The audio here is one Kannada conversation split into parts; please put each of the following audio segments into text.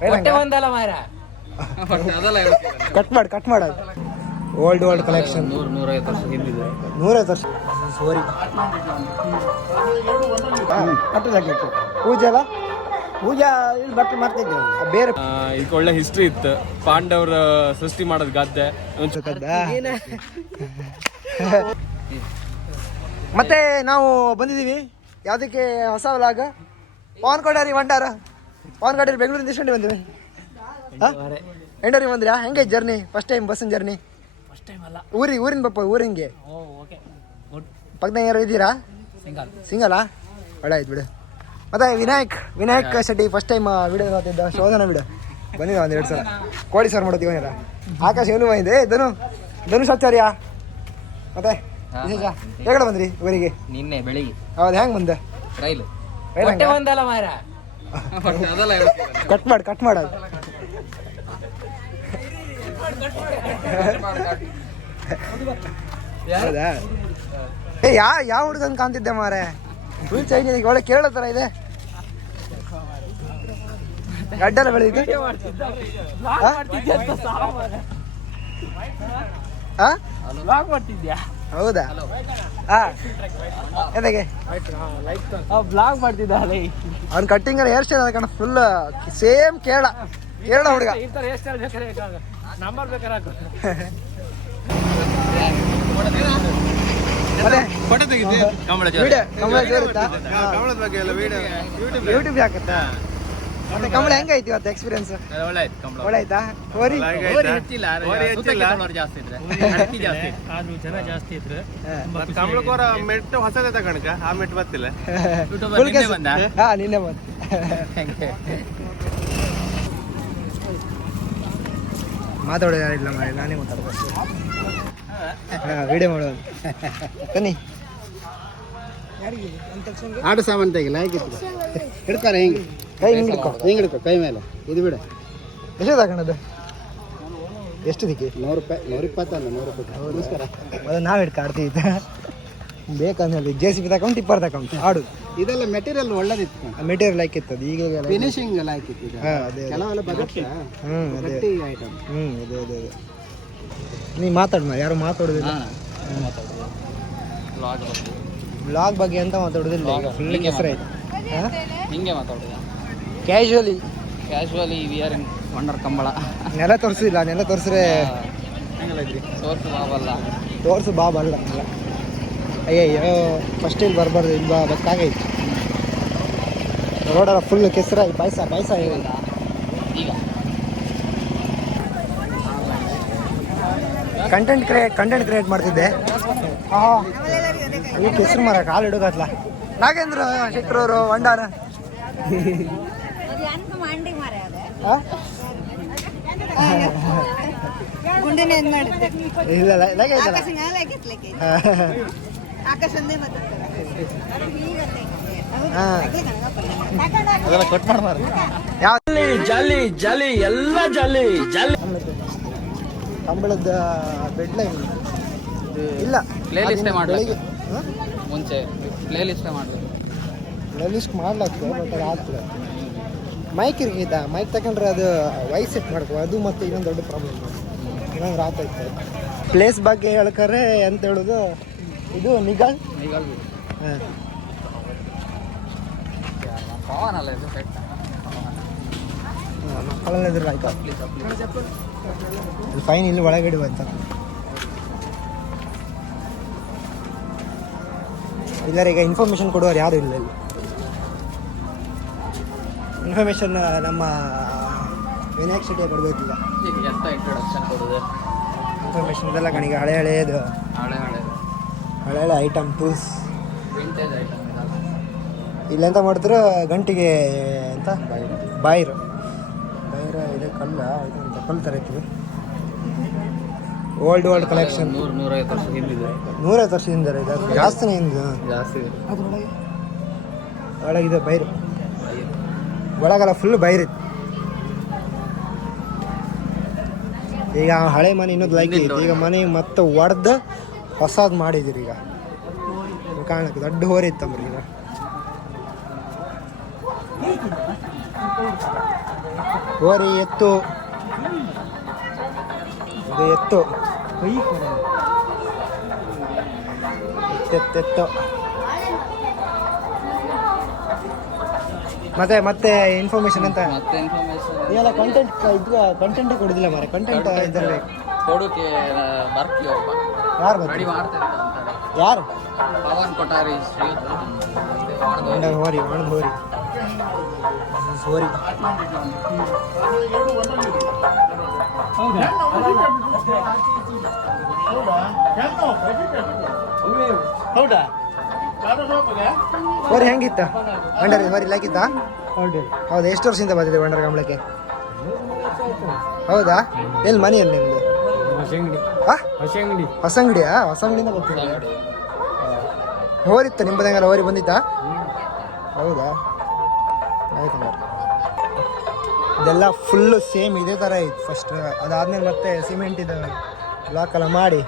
ಹೊಟ್ಟೆ ಒಂದಲ್ಲ ಮಾರ ಅದೆಲ್ಲ ಕಟ್ ಮಾಡಿ ಕಟ್ ಮಾಡ. ಓಲ್ಡ್ ಓಲ್ಡ್ ಕಲೆಕ್ಷನ್ ನೂರು ನೂರೈವತ್ತು ವರ್ಷ ಹಿಂದಿದೆ. ನೂರೈವತ್ತು ವರ್ಷ. ಸೋರಿ. ಪೂಜೆ ಅಲ್ಲ? ಪೂಜಾ ಇಲ್ಲಿ ಬಟ್ಟೆ ಮಾಡ್ತಿದ್ದೇವೆ ಬೇರೆ ಇದಕ್ಕೆ ಒಳ್ಳೆ ಹಿಸ್ಟ್ರಿ ಇತ್ತು. ಪಾಂಡವ್ರ ಸೃಷ್ಟಿ ಮಾಡೋದ್ ಗಾದೆ ಮತ್ತೆ ನಾವು ಬಂದಿದ್ದೀವಿ. ಯಾವುದಕ್ಕೆ ಹೊಸ ವ್ಲಾಗ ಪಾನ್ ಕೊಡಾರಿ ಭಂಡಾರ. ಪವನ್ ಗಾಡಿ ಬೆಂಗಳೂರಿಂದ ಎಷ್ಟು ಗಂಟೆ ಬಂದ್ವಿ? ಎಂಟೂರಿಗೆ ಬಂದ್ರಾ? ಹೆಂಗೆ ಜರ್ನಿ ಫಸ್ಟ್ ಟೈಮ್ ಬಸ್ಸಿನ ಜರ್ನಿ ಊರಿ ಊರಿನ ಬಪ್ಪ ಊರಿಂಗೆ ಪಕ್ಕದಾಗ ಯಾರು ಇದ್ದೀರಾ? ಸಿಂಗಲಾ ಒಳ್ಳೆ ಆಯ್ತು ಬಿಡು. ಮತ್ತೆ Vinayak Vinayak Shetty first time video ನೋಡ್ತಿದ್ದ. ಶೋಧನ ಬಿಡು. ಬಂದಿದ್ದ ಒಂದು ಎರಡು ಸಲ? ಕೋಳಿ ಸರ್ ಮಾಡೋದು ಇವನಿಲ್ಲ ಆಕಾಶ ಏನು ಬಂದಿದೆ? ಧನು ಧನು ಧನುಷ್ ಆಚಾರ್ಯ ಮತ್ತೆ ವಿಶೇಷ? ಹೇಗಡೆ ಬಂದ್ರಿ ಊರಿಗೆ? ನಿನ್ನೆ ಬೆಳಿಗ್ಗೆ. ಹೌದು ಹೆಂಗ್ ಬಂದೆ? ರೈಲು. ಒಂದಲ್ಲ ಮಾರ ಕಟ್ ಮಾಡಿ ಕಟ್ ಮಾಡ. ಏ ಯಾ ಯಾವ ಹುಡುಗನ್ ಕಾಣ್ತಿದ್ದೆ ಮಾರೆ? ಫುಲ್ ಚೇಂಜ್ ಇದೆ ಒಳ್ಳೆ ಕೇಳೋ ಥರ ಇದೆ. ಗಡ್ಡೆಲ್ಲ ಬೆಳೆದಿದೆ ಲಾಕ್ ಮಾಡ್ತಿದ್ಯಾ? ಹೌದಾ? ಹಾ ಎದಕ್ಕೆ? ಬ್ಲಾಗ್ ಮಾಡ್ತಿದ್ದ ಅವ್ನ ಕಟ್ಟಿಂಗ್ ಹೇರ್ ಸ್ಟೈಲ್ ಕಣ ಫುಲ್ ಸೇಮ್ ಕೇರಳ ಕೇರಳ ಹುಡುಗ. ನಂಬರ್ ಬೇಕಾದ್ರೆ ಫೋಟೋ ಕಮಲ ವಿಡಿಯೋ ಕಮಲ ಜೋರಿತ್ತಾ ಕಮಲದ ಬಗ್ಗೆ ಎಲ್ಲ ವಿಡಿಯೋ ಯೂಟ್ಯೂಬ್ ಹಾಕತ್ತಾ ಮತ್ತೆ ಕಮಲ ಹೆಂಗೈತಿ ಇವತ್ತು ಎಕ್ಸ್ಪೀರಿಯನ್ಸ್ ಒಳ್ಳೆ ಆಯ್ತು ಕಮಲ. ಒಳ್ಳೆ ಆಯ್ತಾ ಹೋರಿ ಜನ ಜಾಸ್ತಿ ಇದ್ರೆ ಕಮಲಕೋರ ಹೊಸದೇ ತಗೊಂಡ್ಕ? ಆ ಮೆಟ್ ಬರ್ತಿಲ್ಲ. ಹಾ ನಿನ್ನೆ ಬಂದು. ಮಾತಾಡೋದು ಯಾರಿಲ್ಲ ಮಾಡಿ ನಾನೇ ಮಾತಾಡ್ಬೇಕು. ಹಾ ವಿಡಿಯೋ ಮಾಡೋದು ಬನ್ನಿ. ಆಡು ಸಾಮಾನು ತೆಗಿಲ್ಲ ಹೇಗಿತ್ತು? ಇಡ್ತಾರೆ ಹಿಂಗೆ. ಕೈ ಹಿಂಗೆ ಹಿಡ್ಕೊ ಹಿಂಗೆ ಹಿಡ್ಕೊ ಕೈ ಮೇಲೆ. ಇದು ಬಿಡು. ಎಷ್ಟು ತಗೊಂಡದ್ದು ಎಷ್ಟು ದಿಕ್ಕಿ? ನೂರು ರೂಪಾಯಿ ನೂರ ಇಪ್ಪತ್ತಲ್ಲ ನೂರು ರೂಪಾಯಿ. ನಾವು ಹಿಡ್ಕಾಡ್ತೀವಿ ಬೇಕಂದ್ರೆ ಜೆ ಸಿ ಬಿ ತಗೊಂಡು ಟಿಪ್ಪರ್ ತಗೊಂಡು. ಆಡು. ಇದೆಲ್ಲ ಮೆಟೀರಿಯಲ್ ಒಳ್ಳೇದಿತ್ತು. ಮೆಟೀರಿಯಲ್ ಹಾಕಿತ್ತದು ಈಗ. ಫಿನಿಶಿಂಗ್ ಎಲ್ಲ ಹಾಕಿತ್ತು. ಕೆಲವೆಲ್ಲ ಬರುತ್ತೆ? ಹ್ಮ್ ಅದೇ ಗಟ್ಟಿ ಐಟಮ್ ಹ್ಞೂ ಅದೇ ಅದೇ ಅದೇ. ನೀ ಮಾತಾಡ್ ಮಾ ಯಾರು ಮಾತಾಡೋದಿಲ್ಲ. ಬ್ಲಾಗ್ ಬಗ್ಗೆ. ಅಂತ ಮಾತಾಡೋದಿಲ್ಲ ಫುಲ್ ಹೆಸರಾಯ್ತು ಹಿಂಗೆ ಮಾತಾಡುದ casually casually we are in wonder Kambala ನೆಲ ತೋರಿಸಿಲ್ಲ ನೆಲ ತೋರಿಸ್ರೆ ತೋರ್ಸು ಬಾಬಲ್ಲ. ತೋರಿಸು ಬಾಬಲ್ಲ ನೆಲ. ಅಯ್ಯಯ್ಯೋ ಫಸ್ಟ್ ಇಲ್ಲಿ ಬರಬಾರ್ದು ಇಲ್ಲಿ ಬಾ ಗೊತ್ತಾಗೈತಿ. ರೋಡರ ಫುಲ್ ಕೆಸರಾಗಿ ಪಾಯಸ ಪಾಯಸ ಈಗ? ಕಂಟೆಂಟ್ ಕ್ರಿಯೇಟ್ ಕಂಟೆಂಟ್ ಕ್ರಿಯೇಟ್ ಮಾಡ್ತಿದ್ದೆ. ಹಾಂ. ಕೆಸರು ಮರ ಕಾಲು ಹಿಡೋಕತ್ಲ. ನಾಗೇಂದ್ರ ಮಾರೆ ಅದೇ ಇಲ್ಲ. ಅದೆಲ್ಲ ಕಟ್ ಮಾಡ್ಬಾರ್ದು. ಜಲ್ಲಿ ಜಲ್ಲಿ ಎಲ್ಲ ಜಲ್ಲಿ ಜಲ್ಲಿ ಕಂಬಳದ ಬೆಡ್ ಲೈನ್ ಇಲ್ಲ. ಪ್ಲೇ ಲಿಸ್ಟ್ ಮಾಡ್ಬೇಕು. ಮುಂಚೆ ಪ್ಲೇ ಲಿಸ್ಟೇ ಮಾಡಬೇಕು. ಲಿಸ್ಟ್ ಮಾಡ್ಲಾಗ್ತದೆ ಬಟ್ ಅದು ಆಗ್ತದೆ ಮೈಕ್ ಇರ್ಗಿದ್ದ ಮೈಕ್ ತಗೊಂಡ್ರೆ ಅದು ವಾಯ್ಸ್ ಸೆಟ್ ಮಾಡ್ಕೋ. ಅದು ಮತ್ತೆ ಇನ್ನೊಂದು ದೊಡ್ಡ ಪ್ರಾಬ್ಲಮ್ ಇನ್ನೊಂದು ರಾತೈತೆ ಪ್ಲೇಸ್ ಬಗ್ಗೆ ಹೇಳ್ಕರೆ ಅಂತ ಹೇಳೋದು? ಇದು ನಿಗಲ್ ಹಾಂ. ಆಯ್ತು. ಫೈನ್ ಇಲ್ಲಿ ಒಳಗಡೆ ಬಂತ. ಇಲ್ಲರೀಗ ಇನ್ಫಾರ್ಮೇಶನ್ ಕೊಡೋರು ಯಾರು ಇಲ್ಲ ಇಲ್ಲಿ. ಇನ್ಫಾರ್ಮೇಶನ್ ನಮ್ಮ ವಿನಾಯಕ್ ಶೆಟ್ಟಿ ಕೊಡಬೇಕಿಲ್ಲ. ಈಗ ಎಂತ ಇಂಟ್ರೊಡಕ್ಷನ್ ಕೊಡೋದು? ಇನ್ಫಾರ್ಮೇಶನ್ ಇದೆಲ್ಲ ಕಣಿಗ ಹಳೆ ಹಳೆಯದು ಹಳೆ ಹಳೆ ಹಳೆ ಹಳೆ ಐಟಮ್ ಟೂಲ್ಸ್ ವಿಂಟೇಜ್ ಐಟಮ್ ಇಲ್ಲೆಂತ ಮಾಡಿದ್ರು ಗಂಟಿಗೆ ಅಂತ ಬಾಯಿರು ಬಾಯಿರ ಇದೆ ಕಲ್ಲ ಇದು ಅಂತ ಕಲ್ಲು ಥರ ಇತ್ತು ಓಲ್ಡ್ ಓಲ್ಡ್ ಕಲೆಕ್ಷನ್ ನೂರು ನೂರೈವತ್ತು ವರ್ಷ ಹಿಂದಿದೆ. ನೂರೈವತ್ತು ವರ್ಷದಿಂದ ಇದೆ ಅದು ಜಾಸ್ತಿನೇ ಹಿಂದೆ ಜಾಸ್ತಿ. ಅದ್ರೊಳಗೆ. ಒಳಗಿದೆ ಬೈರು ಒಳಗೆಲ್ಲ ಫುಲ್ ಬೈರಿತ್ತು ಈಗ ಹಳೆ ಮನೆ ಇನ್ನೊಂದು ಲೈಕ್ ಈಗ ಮನೆ ಮತ್ತೆ ಒಡ್ದು ಹೊಸದು ಮಾಡಿದಿರಿ ಈಗ. ಕಾರಣಕ್ಕೆ ದೊಡ್ಡ ಹೋರಿ ಇತ್ತಂಬ್ರಿ ಈಗ. ಹೋರಿ ಎತ್ತು. ಇದು ಎತ್ತು. ಎತ್ತೆತ್ತು. ಮತ್ತೆ ಮತ್ತೆ ಇನ್ಫಾರ್ಮೇಶನ್ ಅಂತ? ಮತ್ತೆ ಇನ್ಫಾರ್ಮೇಶನ್ ಕಂಟೆಂಟ್ ಇದು ಕಂಟೆಂಟೇ ಕೊಡುದಿಲ್ಲ ಮಾರೆ ಕಂಟೆಂಟ್ ಇದರಲ್ಲಿ. ಕೊಡೋಕೆ ಬರ್ತೀವಿ ಒಬ್ಬ ಯಾರು ರೆಡಿ ಬರ್ತೀವಿ ಯಾರು? ಪವನ್ ಕೊಟ್ಟಾರಿ ಶ್ರೀಯುತ. ಮಂಡ್ಯ ಹೋರಿ ಒಣದ ಹೋರಿ. ಹೋರಿ. ಹೌದಾ? ಹೋರಿ ಹೆಂಗಿತ್ತ? ವಂಡರ್ ಹೋರಿ ಲಾಕಿತ್ತ ಹೌದಾ. ಎಷ್ಟು ವರ್ಷದಿಂದ ಬಂದಿದೆ ಬಂಡಾರ ಕಂಬಳಕ್ಕೆ? ಹೌದಾ? ಎಲ್ಲಿ ಮನೆ ಎಲ್ಲಿ ನಿಮ್ದು? ಹೊಸಂಗಡಿಯಿಂದ ಹೊಸ ಅಂಗಡಿಯಾ ಹೊಸ ಅಂಗಡಿಯಿಂದ ಬರ್ತೀನಿ ಹೋರಿತ್ತ ನಿಂಬದಂಗೆಲ್ಲ ಹೋರಿ ಬಂದಿತ್ತಾ? ಹೌದಾ? ಆಯ್ತು ಇದೆಲ್ಲ ಫುಲ್ಲು ಸೇಮ್ ಇದೇ ಥರ ಇತ್ತು ಫಸ್ಟ್ ಅದಾದ್ಮೇಲೆ ಮತ್ತೆ ಸಿಮೆಂಟ್ ಇದು ಬ್ಲಾಕ್ ಎಲ್ಲ ಮಾಡಿ.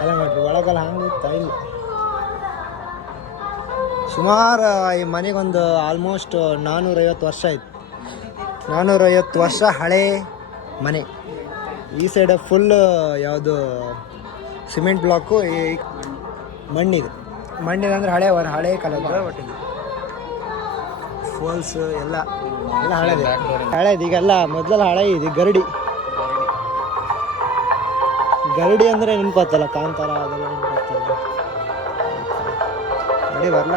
ಎಲ್ಲ ಮಾಡಿರಿ ಒಳಗೆಲ್ಲ ಹಂಗಿತ್ತ ಇಲ್ಲ. ಸುಮಾರು ಈ ಮನೆಗೊಂದು ಆಲ್ಮೋಸ್ಟ್ ನಾನ್ನೂರೈವತ್ತು ವರ್ಷ ಆಯ್ತು. ನಾನ್ನೂರೈವತ್ತು ವರ್ಷ ಹಳೆ ಮನೆ. ಈ ಸೈಡ್ ಫುಲ್ ಯಾವುದು ಸಿಮೆಂಟ್ ಬ್ಲಾಕು ಈ ಮಣ್ಣಿದೆ. ಮಣ್ಣಿದೆ ಅಂದ್ರೆ ಹಳೆ ಹಳೆ ಕಾಲದ ಫೋಲ್ಸ್ ಎಲ್ಲ ಎಲ್ಲ ಹಳೇದು. ಹಳೇದು ಈಗೆಲ್ಲ ಮೊದಲೆಲ್ಲ ಹಳೆ ಇದೆ, ಗರಡಿ. ಗರಡಿ ಅಂದರೆ ನೆನಪಾತಲ್ಲ ಕಾಂತಾರ ಅದೆಲ್ಲ ನೆನ್ಪತ್ತಲ್ಲ. ನೋಡಿ ಬರ್ಲ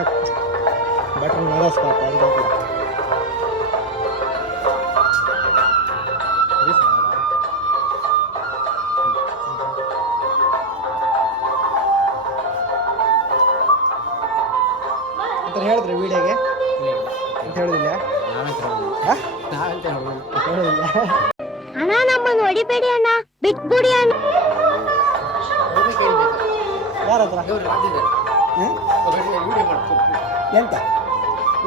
ಬಟ್ರ್ ನರಸ್ಕಾಪ ಅಂತ ಅಂತ ಹೇಳಿದ್ರೆ ವಿಡಿಯೋಗೆ? ಅಂತ ಹೇಳುದಿಲ್ಲ? ಹೇಳುದಿಲ್ಲ ಅಣ್ಣ ನಮ್ಮನ್ನು ಹೊಡಿಬೇಡಿ ಅಣ್ಣ ಬಿಟ್ಬಿಡಿ ಅಣ್ಣ. ಯಾರ ಹತ್ರ? ಎಂತ?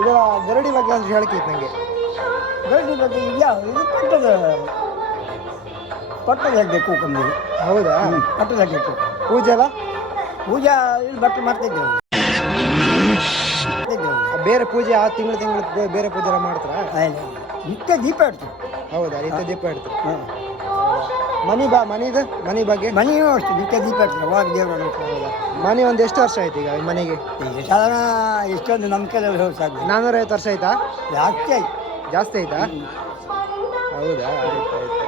ಇದರ ಗರಡಿ ಬಗ್ಗೆ ಅಂದ್ರೆ ಇತ್ತು ನನಗೆ ಗರಡಿ ಬಗ್ಗೆ ಯಾವ ಇದು ಪಟ್ಟದ ಪಟ್ಟದ ಹಾಕಬೇಕು ಕಮ್ಮಿ ಹೌದಾ? ಪಟ್ಟದ ಹಾಕಬೇಕು ಪೂಜೆ ಅಲ್ಲ? ಪೂಜೆ ಇಲ್ಲಿ ಬಟ್ಟೆ ಮಾಡ್ತಿದ್ದೇವೆ. ಬೇರೆ ಪೂಜೆ ಆ ತಿಂಗಳು ತಿಂಗಳು ಬೇರೆ ಪೂಜೆ ಎಲ್ಲ ಮಾಡ್ತಾರ. ನಿತ್ಯ ದೀಪ ಇಡ್ತೀವಿ. ಹೌದಾ? ನಿತ್ಯ ದೀಪ ಇಡ್ತು ಹಾಂ. ಮನಿ ಬಾ ಮನಿದು ಮನಿ ಬಗ್ಗೆ? ಮನೆಯೂ ಅಷ್ಟೇ ನಿತ್ಯ ದೀಪ ಇಡ್ತೀವಿ ಅವಾಗ ದೇವರು ಮನೆ ಒಂದು ಎಷ್ಟು ವರ್ಷ ಆಯ್ತು ಈಗ ಈ ಮನೆಗೆ? ಈಗ ಸಾಧಾರಣ ಎಷ್ಟೊಂದು ನಮ್ಮ ಕೈಯಲ್ಲಿ ಹೋಗಿ ಸಾಧ್ಯ. ನಾನ್ನೂರೈವತ್ತು ವರ್ಷ ಆಯ್ತಾ? ಜಾಸ್ತಿ ಆಯ್ತು. ಜಾಸ್ತಿ ಆಯ್ತಾ? ಹೌದಾ? ಆಯ್ತು ಆಯ್ತು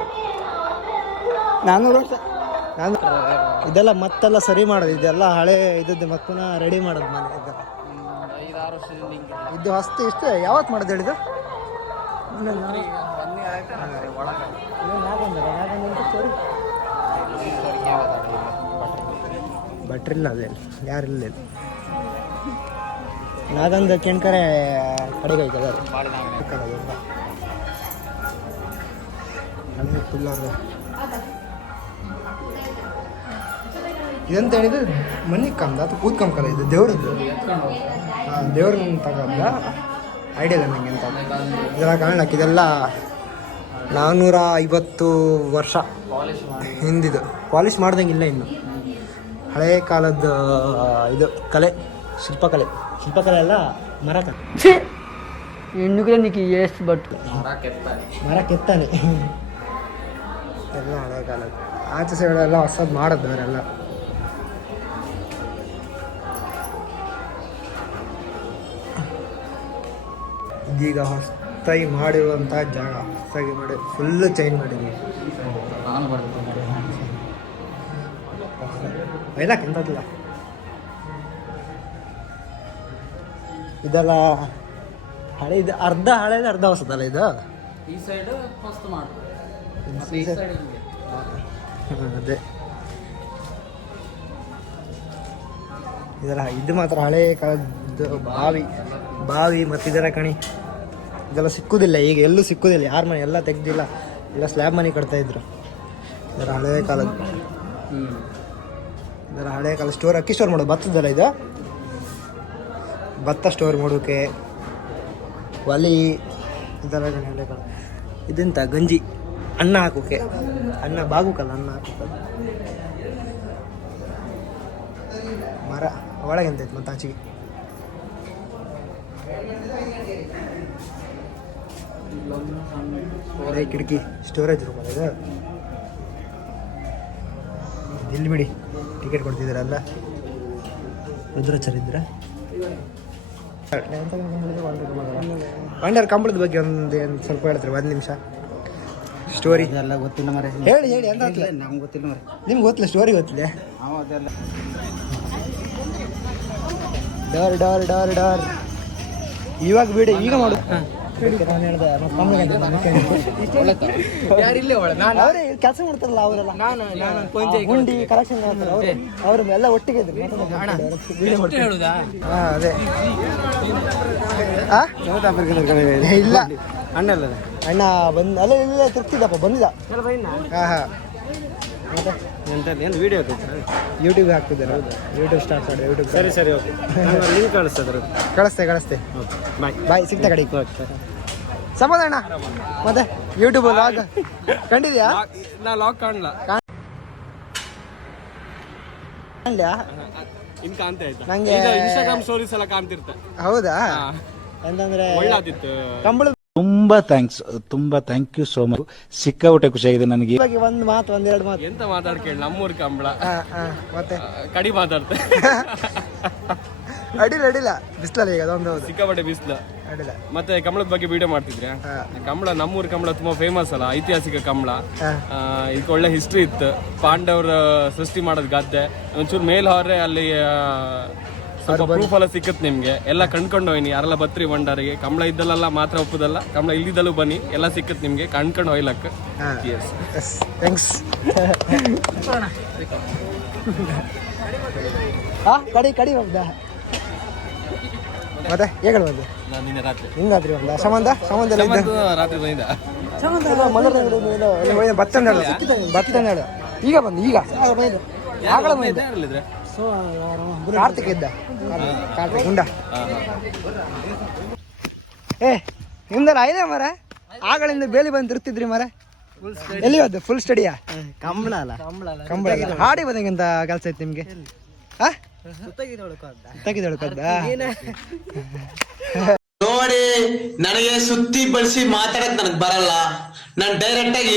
ನಾನ್ನೂರು ವರ್ಷ. ನಾನು ಇದೆಲ್ಲ ಮತ್ತೆಲ್ಲ ಸರಿ ಮಾಡೋದು ಇದೆಲ್ಲ ಹಳೆ ಇದ್ದದ್ದು ಮತ್ತೆ ಪುನಃ ರೆಡಿ ಮಾಡೋದು ಮನೆ ಇದೆಲ್ಲ. ಇದು ಅಷ್ಟು ಇಷ್ಟು ಯಾವತ್ತು ಮಾಡೋದು ಹೇಳಿದ್ದು? ಭಟ್ರಿಲ್ಲ ಅದೇನು? ಯಾರಿಲ್ಲ ನಾಗಂದು ಕೆಣ್ಕರೆ ಕಡೆಗೆ ಐತದ ಇದಂತ ಹೇಳಿದ್ರೆ ಮನಿ ಕಮ್ದ ಅಥವಾ ಕೂತ್ ಕಮ್ಕಲ್ಲ ಇದು ದೇವ್ರದ್ದು. ಹಾಂ ದೇವ್ರನ್ನ ತಗೊಂಡ ಐಡಿಯಾ ಇಲ್ಲ ನನಗೆ ಅಂತ. ಇದೆಲ್ಲ ಕಾಣಕ್ಕೆ ಇದೆಲ್ಲ ನಾನ್ನೂರ ಐವತ್ತು ವರ್ಷ ಹಿಂದಿದು. ಪಾಲಿಷ್ ಮಾಡ್ದಂಗಿಲ್ಲ ಇನ್ನು. ಹಳೆ ಕಾಲದ ಇದು ಕಲೆ ಶಿಲ್ಪಕಲೆ. ಶಿಲ್ಪಕಲೆ ಅಲ್ಲ ಮರಕ. ಕಲೆ ಹೆಣ್ಣುಗಳೇ ನಿಕ್ಕಿ ಎಷ್ಟು ಬಟ್. ಮರ ಕೆತ್ತಾನೆ. ಎಲ್ಲ ಹಳೆ ಕಾಲದ ಆಚೆ ಸೈಡೆಲ್ಲ ಹೊಸದು ಮಾಡೋದು ಅವರೆಲ್ಲ ಈಗ ಹೊಸ ಹೊಸದಾಗಿ ಮಾಡಿರುವಂಥ ಜಾಗ. ಹೊಸದಾಗಿ ಮಾಡಿ ಫುಲ್ಲು ಚೇಂಜ್ ಮಾಡಿದ್ವಿ. ನಾನು ಕೆಂತದಿಲ್ಲ ಇದೆಲ್ಲ ಹಳೆ ಇದು ಅರ್ಧ ಹಳೇದು ಅರ್ಧ ಹೊಸದಲ್ಲ ಇದು? ಈ ಸೈಡ್ ಫಸ್ಟ್ ಮಾಡ್ತಾರೆ ಅದೇ. ಇದರ ಇದು ಮಾತ್ರ ಹಳೆ ಕಾಲದ ಬಾವಿ. ಬಾವಿ ಮತ್ತಿದರ ಕಣಿ. ಇದೆಲ್ಲ ಸಿಕ್ಕುದಿಲ್ಲ, ಈಗ ಎಲ್ಲೂ ಸಿಕ್ಕುದಿಲ್ಲ, ಯಾರ ಮನೆ ಎಲ್ಲ ತೆಗ್ದಿಲ್ಲ. ಎಲ್ಲ ಸ್ಲ್ಯಾಬ್ ಮನೆ ಕಟ್ತಾ ಇದ್ರು. ಇದರ ಹಳೆ ಕಾಲದ್ದು ಹ್ಞೂ ಇದರ ಹಳೆ ಕಾಲ ಸ್ಟೋರ್ ಅಕ್ಕಿ ಸ್ಟೋರ್ ಮಾಡೋದು ಭತ್ತದಲ್ಲ ಇದು? ಭತ್ತ ಸ್ಟೋರ್ ಮಾಡೋಕೆ, ಒಲಿ ಇದೆಲ್ಲ ಹಳೆ ಕಾಲ. ಇದೆಂತ? ಗಂಜಿ, ಅನ್ನ ಹಾಕೋಕೆ. ಅನ್ನ ಬಾಗುಕಲ್ಲ, ಅನ್ನ ಹಾಕೋಕಲ್ಲ. ಮರ, ಒಳಗೆ ಎಂತೈತೆ ಮತ್ತೆ ಆಚೆಗೆ? ಅದೇ ಕಿಟಕಿ ಸ್ಟೋರೇಜ್ ರೂಮ್ ಅದು ಇಲ್ಲಿ ಬಿಡಿ ಟಿಕೆಟ್ ಕೊಡ್ತಿದ್ದೀರಲ್ಲ ರುದ್ರಚರಿದ್ರ ವಂಡರ್ ಕಂಬಳದ ಬಗ್ಗೆ ಒಂದು ಸ್ವಲ್ಪ ಹೇಳ್ತೀರಿ? ಒಂದು ನಿಮಿಷ. ಸ್ಟೋರಿ ಎಲ್ಲ ಗೊತ್ತಿಲ್ಲ ಮರೆ ಹೇಳಿ ಹೇಳಿ ಅಂತ ನಮ್ಗೆ ಗೊತ್ತಿಲ್ಲ ಮರೆ ನಿಮ್ಗೆ ಗೊತ್ತಿಲ್ಲ ಸ್ಟೋರಿ ಗೊತ್ತಿಲ್ಲ. ಡಾರ್ ಡಾರ್ ಡಾರ್ ಡಾರ್ ಡರ್ ಡರ್. ಇವಾಗ ಬಿಡಿ ಈಗ ಮಾಡು. ನಾನು. ಅವರೇ ಕೆಲಸ ಮಾಡ್ತಾರಲ್ಲ ಅವರೆಲ್ಲ. ನಾನು ಗುಂಡಿ ಕಲೆಕ್ಷನ್ ಮಾಡ್ತಾರೆ ಅವರು. ಅವರು ಎಲ್ಲ ಒಟ್ಟಿಗೆ ಇದ್ರು. ಹಾ ಅದೇ? ಇಲ್ಲ. ಅಣ್ಣ ಅಲ್ಲ ಅಣ್ಣ ಬಂದ್ ಅಲ್ಲ ಇಲ್ಲ ತಿರ್ತಿದ್ದಪ್ಪ ಬಂದಿದ್ದ ಹಾ ಹಾ. ಮತ್ತೆ? ಏನು ವಿಡಿಯೋ ಯೂಟ್ಯೂಬ್ ಹಾಕ್ತಿದ್ದಾರೆ? ಯೂಟ್ಯೂಬ್ ಸ್ಟಾರ್ಟ್ ಮಾಡಿ ಯೂಟ್ಯೂಬ್ ಸರಿ ಸರಿ ಓಕೆ ಲಿಂಕ್ ಕಳಿಸ್ತದ್ರ ಕಳಿಸ್ತೆ ಕಳಿಸ್ತೆ ಬಾಯ್ ಬಾಯ್ ಸಿಗ್ತಾ ಕಡೆ. ಸಮಾಧಾನ ಮತ್ತೆ ಯೂಟ್ಯೂಬ್ ಲಾಗ್ ಕಂಡಿದ್ಯಾ? ನಾ ಲಾಗ್ ಕಾಣಲ್ಲ ಇನ್ ಕಾಣ್ತಾ ನಂಗೆ- ಇನ್ಸ್ಟಾಗ್ರಾಮ್ ಸ್ಟೋರೀಸ್ ಎಲ್ಲ ಕಾಣ್ತಿರ್ತೆ ಹೌದಾ? ಅಂತಂದ್ರೆ ಒಳ್ಳಾದಿತ್ತು. ತುಂಬಾ ಥ್ಯಾಂಕ್ಸ್ ತುಂಬಾ ಥ್ಯಾಂಕ್ ಯು ಸೋ ಮಚ್ ಸಿಕ್ಕಾಪಟ್ಟೆ ಖುಷಿಯಾಗಿದೆ ನನಗೆ. ಇವಾಗ ಒಂದ್ ಮಾತು ಒಂದೆರಡು ಮಾತು. ಎಂತ ಮಾತಾಡ್ಕೇಳಿ ನಮ್ಮೂರ್ ಕಂಬಳ. ಹಾ ಹಾ ಮತ್ತೆ? ಕಡಿ ಮಾತಾಡ್ತೆ. ಅಡಿಲ್ಲ ಅಡಿಲ್ಲ ಬಿಸ್ಲಲ್ಲ ಈಗ ಅದೊಂದು ಹೌದು. ಸಿಕ್ಕಾಪಟ್ಟೆ ಬಿಸಿಲು. ಅಡಿಲ್ಲ ಮತ್ತೆ ಕಂಬಳದ ಬಗ್ಗೆ ವಿಡಿಯೋ ಮಾಡ್ತಿದ್ರೆ? ಹಾ. ಕಂಬಳ ನಮ್ಮೂರ್ ಕಂಬಳ ತುಂಬಾ ಫೇಮಸ್ ಅಲ್ಲ ಐತಿಹಾಸಿಕ ಕಂಬಳ. ಹಾ. ಆ, ಇದಕ್ಕೆ ಒಳ್ಳೆ ಹಿಸ್ಟ್ರಿ ಇತ್ತು. ಪಾಂಡವರ ಸೃಷ್ಟಿ ಮಾಡೋದ್ ಗಾದೆ ಒಂಚೂರು ಮೇಲ್ ಹೋದ್ರೆ ಅಲ್ಲಿ ಆ, ಸ್ವಲ್ಪ ಪ್ರೂಫ್ ಎಲ್ಲ ಸಿಕ್ಕತ್ ನಿಮ್ಗೆ ಎಲ್ಲ ಕಣ್ಕೊಂಡು ಹೋಯ್ನಿ ಯಾರೆಲ್ಲ ಬತ್ರಿ ಬಂಡಾರಿಗೆ ಕಂಬಳ ಇದ್ದಲ್ಲ ಮಾತ್ರ ಒಪ್ಪುದಲ್ಲ ಕಂಬಳ ಇಲ್ಲಿದ್ದಲ್ಲೂ ಬನ್ನಿ ಎಲ್ಲ ಸಿಕ್ಕತ್ ನಿಮ್ಗೆ ಕಣ್ಕೊಂಡು ಹೋಯ್ಲಕ್ ಎಸ್ ಎಸ್ ಥ್ಯಾಂಕ್ಸ್ ಹಾ ಕಡಿ ಕಡಿ ಹೋಗ್ದ ಮತ್ತೆ ಹೇಗಳು ನಿನ್ನೆ ರಾತ್ರಿ ನಿಂಗಾದ್ರಿ ಸಂಬಂಧ ಸಂಬಂಧ ಎಲ್ಲ ಇದ್ದ ರಾತ್ರಿ ಸಂಬಂಧ ಎಲ್ಲ ಈಗ ಬಂದು ಈಗ ಕಾರ್ತಿಕ್ ಇದ್ದ ಕಾರ್ತಿಕ್- ಕಾರ್ತಿಕ್ ಗುಂಡ. ಏ ನಿಮ್ದಲ್ಲ ಐದೇ ಮರ ಆಗಳಿಂದ ಬೇಲಿ ಬಂದು ತಿರ್ತಿದ್ರಿ ಮರ ಎಲ್ಲಿ ಹೋದ್ ಫುಲ್ ಸ್ಟಡಿಯಾ ಕಂಬಳ ಅಲ್ಲ. ಕಂಬಳ ಅಲ್ಲ. ಹಾಡಿ ಬಂದಂಗಿಂತ ಕೆಲಸ ಐತೆ ನಿಮ್ಗೆ? ನೋಡಿ ನನಗೆ ಸುತ್ತಿ ಬಳಸಿ ಮಾತಾಡಕ್ ನನಗೆ ಬರಲ್ಲ. ನಾನು ಡೈರೆಕ್ಟ್ ಆಗಿ